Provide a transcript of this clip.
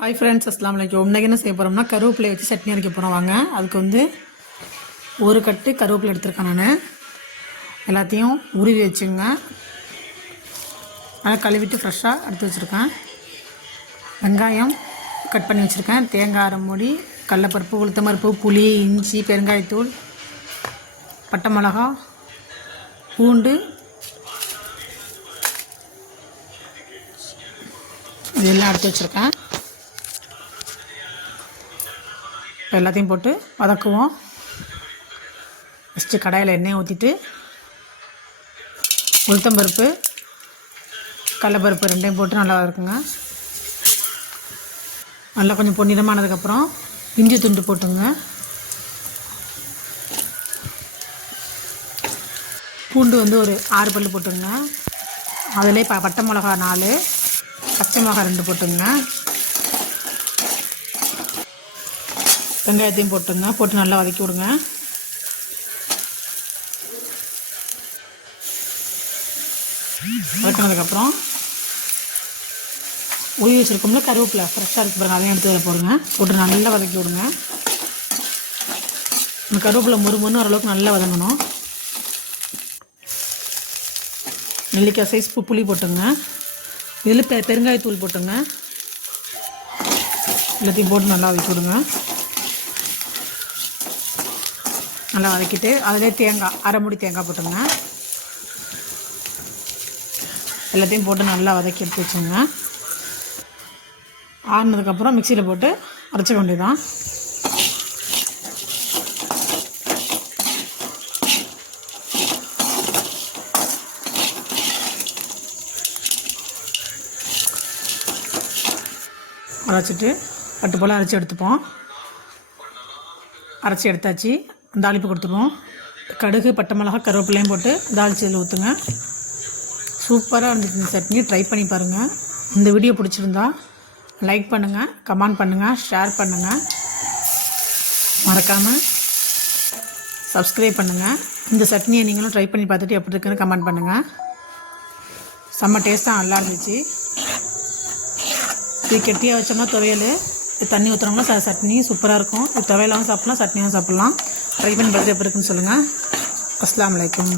Hi friends, அஸ்ஸலாமு அலைக்கும். இன்றைக்கி என்ன செய்ய போகிறோம்னா கருவேப்பிலை வச்சு சட்னி அரைக்க போகிறோம். வாங்க. அதுக்கு வந்து ஒரு கட்டு கருவேப்பிலை எடுத்துருக்கேன். நான் எல்லாத்தையும் உருவி வச்சுங்க. நல்லா கழுவிட்டு ஃப்ரெஷ்ஷாக எடுத்து வச்சுருக்கேன். வெங்காயம் கட் பண்ணி வச்சுருக்கேன். தேங்காய் அரை மூடி, கடலைப்பருப்பு, உளுத்தம்பருப்பு, புளி, இஞ்சி, பெருங்காயத்தூள், பட்டை மிளகா, பூண்டு, இதெல்லாம் எடுத்து வச்சுருக்கேன். எல்லாத்தையும் போட்டு வதக்குவோம். ஃபஸ்ட்டு கடாயில் எண்ணெய் ஊற்றிட்டு உளுத்தம்பருப்பு, கடலைப்பருப்பு ரெண்டையும் போட்டு நல்லா வதக்குங்க. நல்லா கொஞ்சம் பொன்னிறமானதுக்கப்புறம் இஞ்சி துண்டு போட்டுங்க. பூண்டு வந்து ஒரு 6 பல் போட்டுங்க. அதிலே பட்டை மிளகா 4, பச்சை மிளகா 2 போட்டுங்க. வெங்காயத்தையும் போட்டுங்க. போட்டு நல்லா வதக்கி விடுங்க. வதக்கினதுக்கப்புறம் உருவி வச்சுருக்கோம்ல கருவேப்பிலை ஃப்ரெஷ்ஷாக இருக்கு பாருங்க, அதையும் எடுத்து போடுங்க. போட்டு நல்லா வதக்கி விடுங்க. இந்த கருவேப்பிலை முறுமுன்னு ஓரளவுக்கு நல்லா வதங்கணும். நெல்லிக்காய் சைஸ் புளி போட்டுங்க. இதில் பெருங்காயத்தூள் போட்டுங்க. எல்லாத்தையும் போட்டு நல்லா வதக்கி விடுங்க. நல்லா வதக்கிட்டு அதிலே தேங்காய் அரை மூடி தேங்காய் போட்டுங்க. எல்லாத்தையும் போட்டு நல்லா வதக்கி எடுத்து வச்சுங்க. ஆறுனதுக்கப்புறம் மிக்சியில் போட்டு அரைச்சிக்க வேண்டியதான். அரைச்சிட்டு பட்டு போல் அரைச்சி எடுத்துப்போம். அரைச்சி எடுத்தாச்சு. தாளிப்பு கொடுத்துப்போம். கடுகு, பட்டை மிளகா, கருவேப்பிலையும் போட்டு தாளிச்சதில் ஊற்றுங்க. சூப்பராக இருந்துச்சு இந்த சட்னி. ட்ரை பண்ணி பாருங்கள். இந்த வீடியோ பிடிச்சிருந்தா லைக் பண்ணுங்கள், கமெண்ட் பண்ணுங்கள், ஷேர் பண்ணுங்கள். மறக்காமல் சப்ஸ்கிரைப் பண்ணுங்கள். இந்த சட்னியை நீங்களும் ட்ரை பண்ணி பார்த்துட்டு எப்படி இருக்குன்னு கமெண்ட் பண்ணுங்கள். செம்ம டேஸ்ட்டாக நல்லா இருந்துச்சு. இது கெட்டியாக வச்சோம்னா துவையல், தண்ணி ஊற்றுறோம்னா சட்னி சூப்பராக இருக்கும். இது துவையலாகவும் சாப்பிட்லாம், சட்னியாகவும் சாப்பிட்லாம். ட்ரை பண்ணி பார்த்துட்டு எப்படி இருக்குன்னு சொல்லுங்கள். அஸ்ஸலாமு அலைக்கும்.